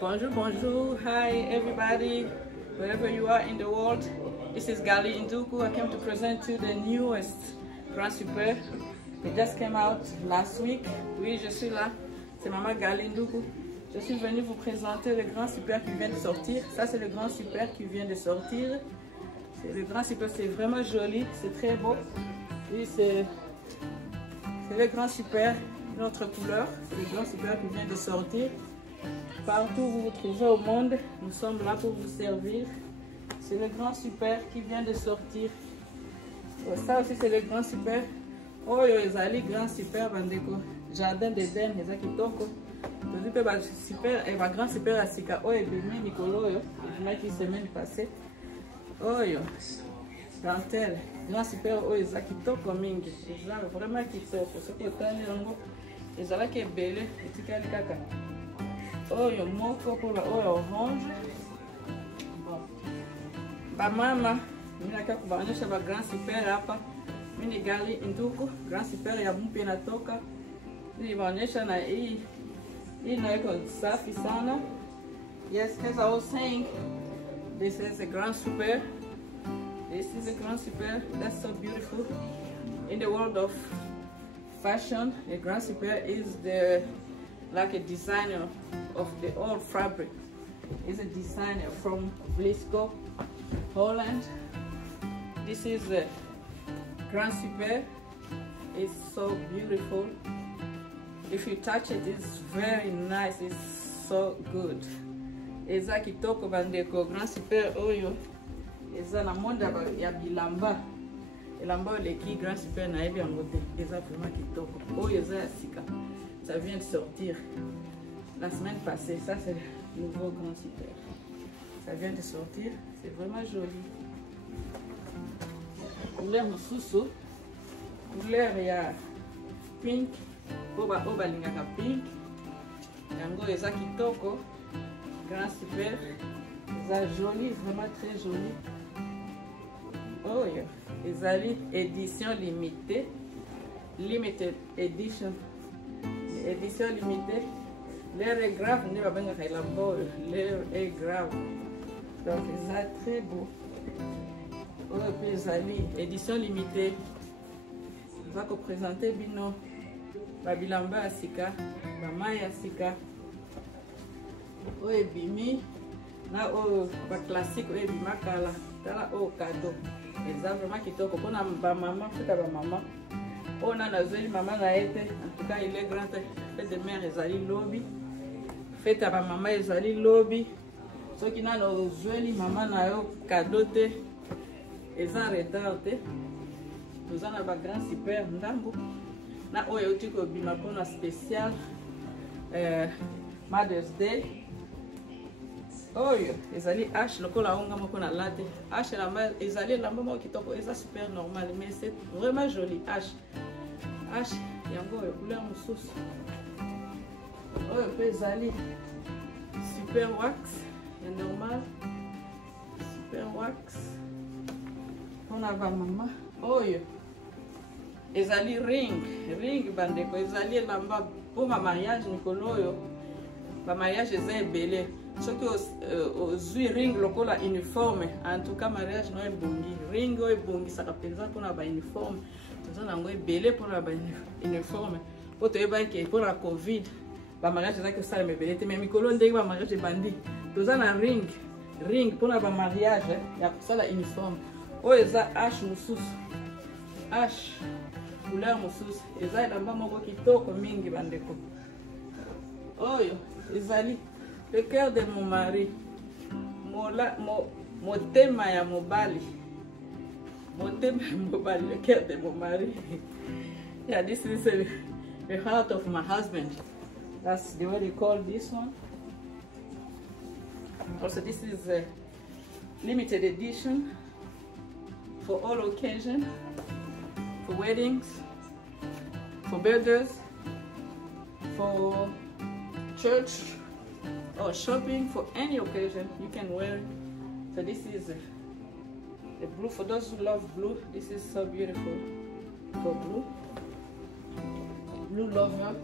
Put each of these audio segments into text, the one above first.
Bonjour, bonjour. Hi, everybody, wherever you are in the world. This is Gali Nduku. I came to present you the newest Grand Super. It just came out last week. Oui, je suis là. C'est Maman Gali Nduku. Je suis venue vous présenter le Grand Super qui vient de sortir. Ça, c'est le Grand Super qui vient de sortir. Le Grand Super, c'est vraiment joli, c'est très beau. Et c'est le Grand Super, notre couleur. C'est le Grand Super qui vient de sortir. Partout où vous vous trouvez au monde, nous sommes là pour vous servir. C'est le Grand Super qui vient de sortir. Ça aussi, c'est le Grand Super. Oh, ezali Grand Super bandeko. Jardin d'Eden, ezaki kitoko. Tozi pe ba super, ba Grand Super asika. Oh, ebimi nikolo yo. Ebimaki semaine passée. Oh yo. Dentelle. Grand Super oh ezaki kitoko mingi. Eza vraiment kitoko. Soki otali yango ezalaki ebele etikali kaka. Oyo moko pour la oyo orange. Bon. Ba mama, ninaka kubaonyesha ba Grand Super hapa. Mimi Gali Nduku, Grand Super ya mpya natoka. Niliwaonyesha na hii na iko safi sana. Yes, as I was saying, this is a Grand Super. This is a Grand Super. That's so beautiful. In the world of fashion, the Grand Super is like a designer of the old fabric. Is a designer from Vlisco, Holland. This is a Grand Super. It's so beautiful. If you touch it, it's very nice. It's so good. Eza kitoko bandeko Grand Super oyo. Eza na monda ya bilamba. Elamba oleki Grand Super na ebi angote. Eza vraiment kitoko. Oyo eza ya sika. Ça vient de sortir la semaine passée. Ça, c'est le nouveau Grand Super. Ça vient de sortir. C'est vraiment joli. Couleur mususu. Couleur ya pink. Oba lingaka pink. Yango eza kitoko. Grand Super. Eza joli. Vraiment très joli. Oh, yeah. Ezali édition limitée. Limited edition. Édition limitée. L'air est grave, on va venir à la bolle. L'air est grave. Donc, c'est très beau. Oh, puis, édition limitée. On va vous présenter Bino. Babilamba Asika. Bamaya Asika. Oh, et Bimi. Na oh, ba classique, oh, et Bima Kala. Tala oh, cadeau. Exactement, qui toko. Pour ma maman, c'est ta maman. On a nazeli maman na été en tout cas il est grand fête de mère ezali lobby fête à maman ezali lobby ceux qui na nazeli maman na yo cadeau te eza retard te nous en a ba Grand Super ndambo na oyo tiko bima pona spécial Mother's Day oyo ezali H lokola onga moko na latte H la mère ezali lamba moko kitoko eza super normal mais c'est vraiment joli H yango ya couleur mususu oyo pe ezali super wax ya normal super wax mpona bamama oyo ezali ring bandeko ezali elamba mpo mariage mikolo oyo bamariage eza ebele soki ozwi ring lokola uniforme en tout cas mariage no ebongi ring oyo ebongisaka mpenza mpona bauniforme toza nango ebele mpona bauniforme po toyebaki mpona covid bamariage ezaki osalema ebele te mais mikolo ndenge bamariage ebandi toza na ring mpona bamariage ya kosala uniforme oyo eza h mosusu h couleur mosusu eza elamba moko kitoko mingi bandeko oyo ezali le cœur de mon mari motema ya mobali le cœur de mon mari. Yeah, this is the heart of my husband. That's the way they call this one. Also, this is a limited edition for all occasions, for weddings, for birthdays, for church or shopping, for any occasion you can wear it. So this is the blue. For those who love blue, this is so beautiful for blue lovers.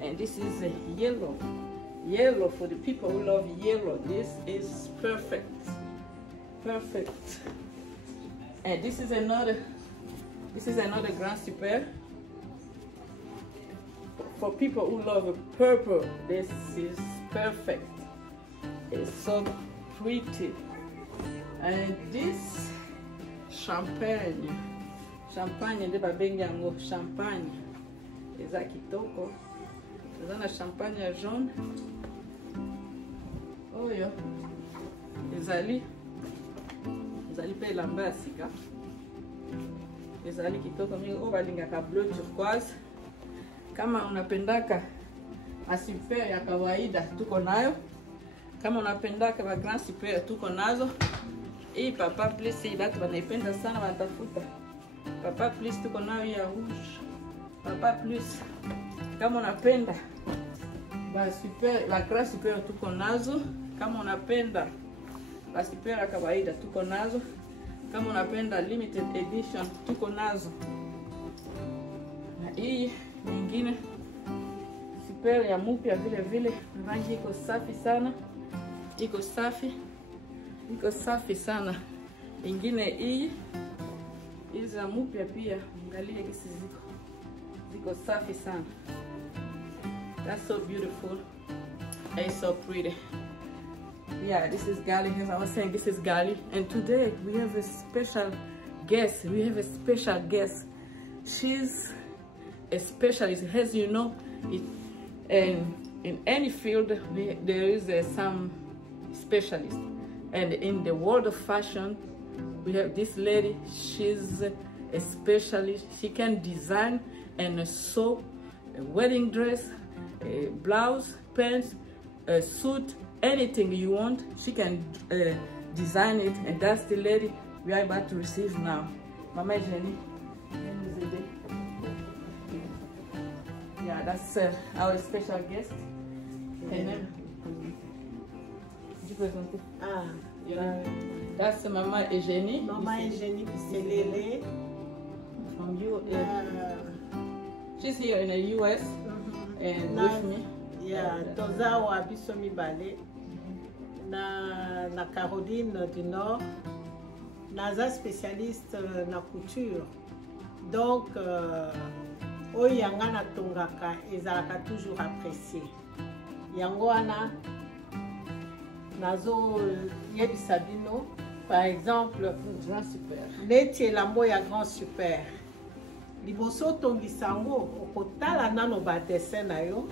And this is a yellow Yellow, for the people who love yellow, this is perfect. Perfect. And this is another Grand Super. For people who love purple, this is perfect. It's so pretty. And this champagne nde babengi yango champagne eza kitoko. Eza na champagne ya jaune oyo ezali pe elamba ya sika, ezali kitoko mingi oyo balingaka bleu turquoise. Kama unapendaka super ya kawaida tuko nayo, kama unapendaka ba grand super tuko nazo. Hii Papa Plus hii watu wanaipenda sana, wanatafuta Papa Plus, tuko nayo ya rouge Papa Plus. Kama unapenda ba super, la grand super tuko nazo. Kama unapenda ba super ya kawaida tuko nazo. Kama unapenda limited edition tuko nazo. Na hii nyingine super ya mpya vile vile, rangi iko safi sana, iko safi sana. Ingine hii za mpya pia, angalia hizi ziko safi sana. That's so beautiful. It's so pretty. Yeah, this is Gali. As I was saying, this is Gali, and today we have a special guest. She's a specialist. As you know, in any field there is some specialist, and in the world of fashion we have this lady. She's a specialist. She can design and sew a wedding dress, a blouse, pants, a suit, anything you want. She can design it, and that's the lady we are about to receive now. Mama Jenny. Yeah, that's our special guest. And then, that's Mama Eugenie. Mama Eugenie Biselele. From you. She's here in the US and with me. Yeah, Toza wa biso mibale. Na Caroline du Nord. Naza spécialiste na couture. Donc, Oyanga na tongaka ezalaka toujours apprécié. Yango wana nazo yebisa bino, par exemple, grand super. Neti elambo ya grand super. Liboso tongisa ngo okotala nano ba dessin na yo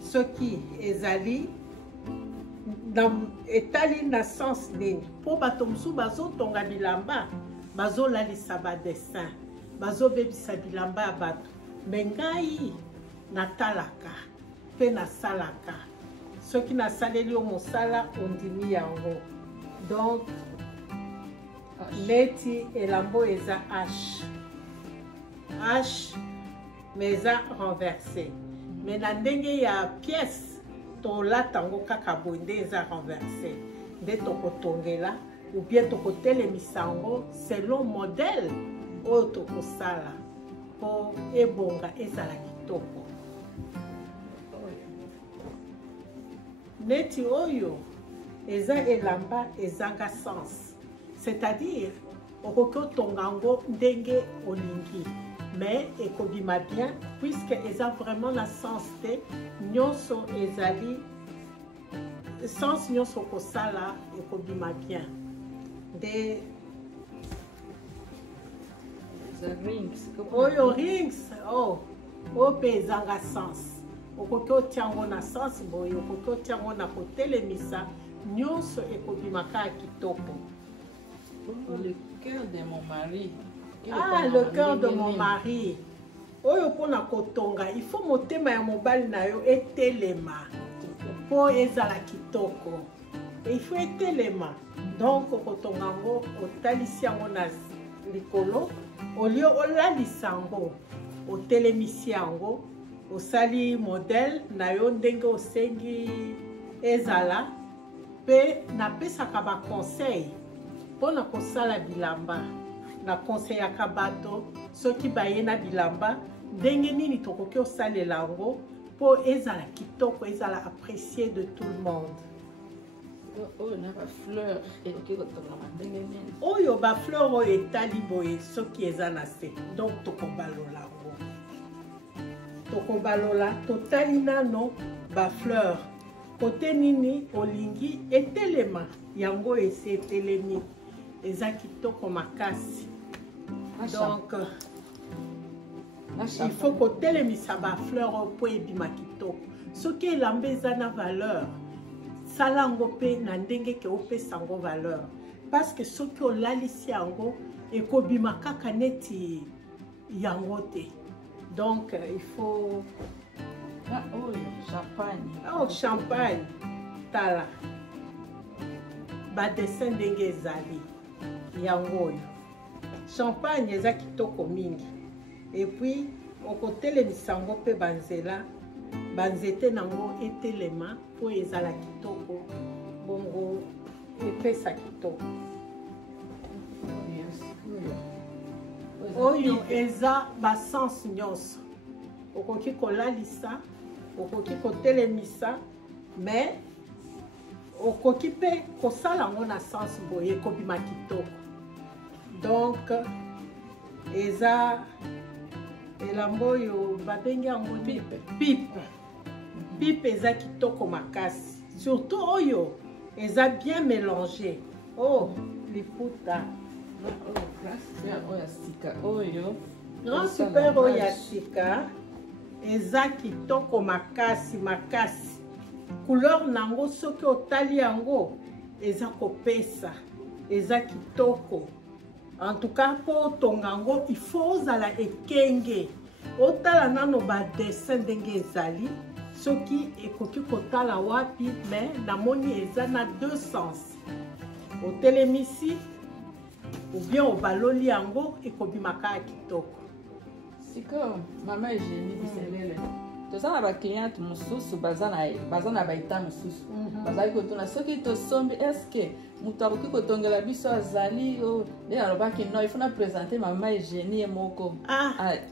soki ezali etali na sens nini po bato mosusu bazotonga bilamba bazolalisa ba dessin bazobebisa bilamba ya bato. Mengai natalaka pe nasalaka soki nasaleli yo mosala ondimi yango. Donc neti elambo eza H mais eza renversé, mais na ndenge ya pièce tolata ngo kaka boye nde eza renversé, nde tokotongela ou bien tokotelemisa yango selon modèle oyo tokosala po ebonga ezala kitoko. Neti oyo eza elamba ezanga sens, c'est-à-dire okoki otonga yango ndenge olingi, mais ekobima bien puisque eza vraiment na sens te nyonso ezali sens nyonso kosala ekobima bien. De oyo rings oyo mpe ezanga sens, okoki otiango na sens boye, okoki otiango na kotelemisa nyonso ekobimaka ya kitoko. Le cœur de mon mari. Le cœur de mon mari. Oyo pona kotonga, il faut motema ya mobali na yo etelema po ezala kitoko. Il faut etelema. Donc kotonga ngo otalisi yango na likolo, olio olalisa yango, otelemisi yango, osali modèle na yo ndenge osengi ezala, pe napesaka ba conseil pona kosala bilamba. Na conseil ya bato soki baye na bilamba ndenge nini tokoki osalela yango pour ezala kitoko, ezala apprécié de tout le monde. Oh, on a pas fleur. Oyo ba fleur oyo etali boye soki eza na se. Donc tokobalola ngo. Tokobalola totali nano ba fleur. Kote nini olingi etelema yango ese etelemi. Eza kitoko makasi. Donc il faut kotelemisa ba fleur po ebima kitoko. Soki elamba eza na valeur. Salango pe na ndenge ke opesa ngo valeur parce que soki olalisi yango ekobima kaka neti yango te. Donc il faut champagne tala ba dessin ndenge ezali yango oyo champagne eza kitoko mingi et puis okotelemisa yango pe banzela banzete nango etelema po ezala kitoko bongo epesa kitoko. Oyo eza basens nyonso okoki kolalisa okoki kotelemisa mais okoki pe kosala yango na sens boye ekobima kitoko. Donc eza elamba oyo babengi yango pipe eza kitoko makasi surtout oyo eza bien mélangé. Oh liputa grand super oyo ya sika eza kitoko makasi makasi. Couleur nango soki otali yango eza kopesa eza kitoko. En tout cas po tonga yango il faut ozala ekenge otala nano ba dessin ndenge ezali soki ekoki kotala wapi mais namoni eza na deux sens. Otelemisi ou bien obaloli yango ekobimaka kitoko. Siko mama Eugénie biselele toza na ba cliente mosusu baza na baita mosusu bazali kotuna soki tosombi eske mutu akoki kotongela biso azali nde alobaki no il faut na présenter mama Eugénie moko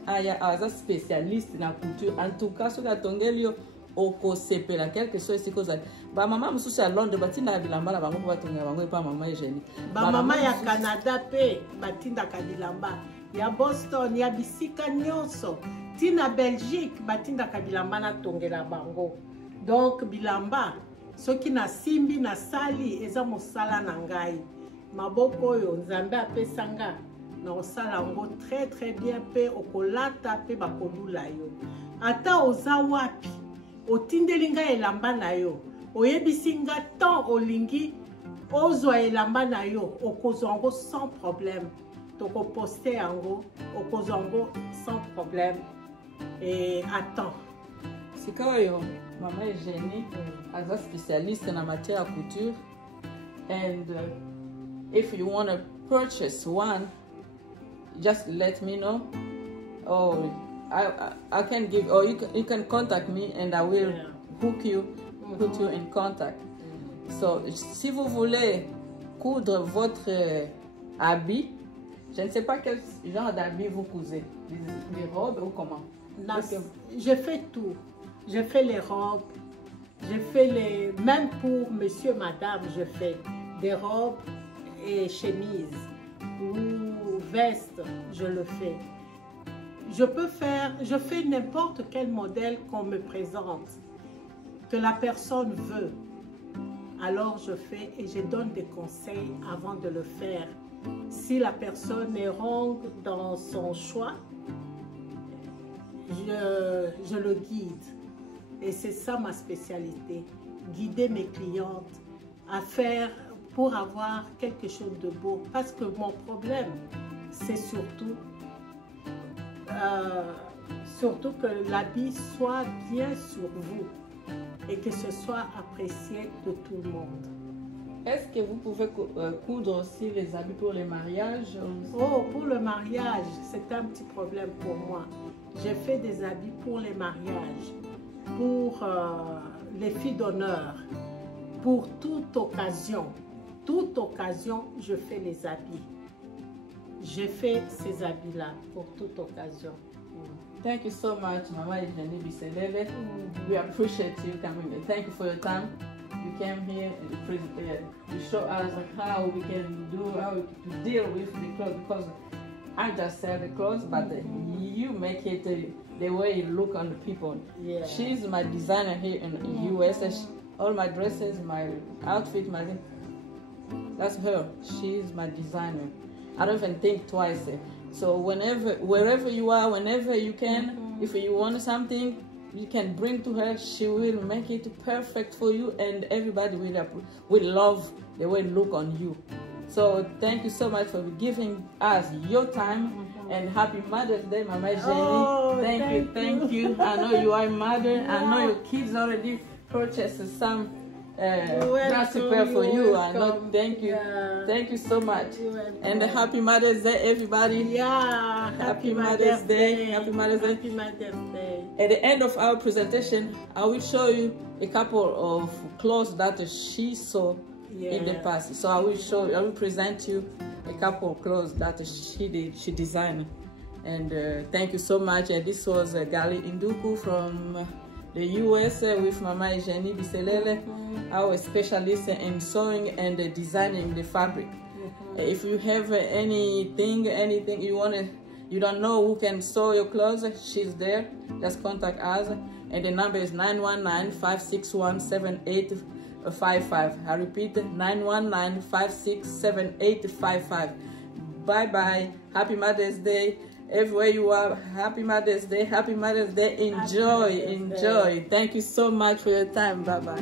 aza spécialiste na couture. En tout cas soki atongeli yo okosepela quelque chose esika ozali bamama mosusu ya Londres batindaka bilamba na bango mpo batongela bango epa mama Eugénie. Bamama ya Canada mpe batindaka bilamba ya Boston ya bisika nyonso tina Belgique batindaka bilamba na tongela bango. Donc bilamba soki na simbi na sali eza mosala na ngai maboko oyo nzambe apesa nga na osala ngo très bien pe okolata pe bakolula yo ata oza wapi otindeli nga elamba na yo oyebisi nga tant olingi ozwa elamba na yo okozwa yango sans problème tokoposte yango okozwa yango sans problème et attends. Sika oyo mama Eugénie aza spécialiste na matière à couture and if you want to purchase one just let me know or I can give or you can contact me and I will put you in contact. So si vous voulez coudre votre habit, je ne sais pas quel genre d'habit vous cousez, des robes ou comment? Je fais tout. Je fais les robes, je fais les... Même pour monsieur, madame, je fais des robes et chemises ou vestes, je le fais. Je fais n'importe quel modèle qu'on me présente, que la personne veut. Alors je fais et je donne des conseils avant de le faire. Si la personne est wrong dans son choix, je le guide. Et c'est ça ma spécialité, guider mes clientes à faire pour avoir quelque chose de beau. Parce que mon problème, c'est surtout que l'habit soit bien sur vous et que ce soit apprécié de tout le monde. Est-ce que vous pouvez coudre aussi les habits pour les mariages? Oh, pour le mariage, c'est un petit problème pour moi. J'ai fait des habits pour les mariages, pour les filles d'honneur, pour toute occasion. Toute occasion, je fais les habits. J'ai fait ces habits-là pour toute occasion. Thank you so much, Mama Jenny Biselele. We appreciate you coming here. Thank you for your time. You came here to show us how we can deal with the clothes, because I just sell the clothes, but you make it the way you look on the people. Yeah. She's my designer here in the US. All my dresses, my outfit, that's her. She's my designer. I don't even think twice. So wherever you are, whenever you can, if you want something, you can bring to her. She will make it perfect for you, and everybody will love the way it look on you. So thank you so much for giving us your time, and happy Mother's Day, Mama Jenny. Oh, thank you. I know you are a mother. Yeah. I know your kids already purchased some transfer for you. I know. Thank you. Yeah. Thank you so much. And happy Mother's Day, everybody. Yeah. Happy Mother's Day. Happy Mother's Day. Happy Mother's Day. At the end of our presentation, I will show you a couple of clothes that she saw in the past. So I will present you a couple of clothes that she designed. And thank you so much. This was Gali Induku from the US with Mama Jenny Biselele, our specialist in sewing and designing the fabric. If you have anything you don't know who can sew your clothes, she's there. Just contact us, and the number is 919-561-7855. I repeat, 919-567-855. Bye bye. Happy Mother's Day. Everywhere you are, happy Mother's Day. Happy Mother's Day. Enjoy. Thank you so much for your time. Bye bye.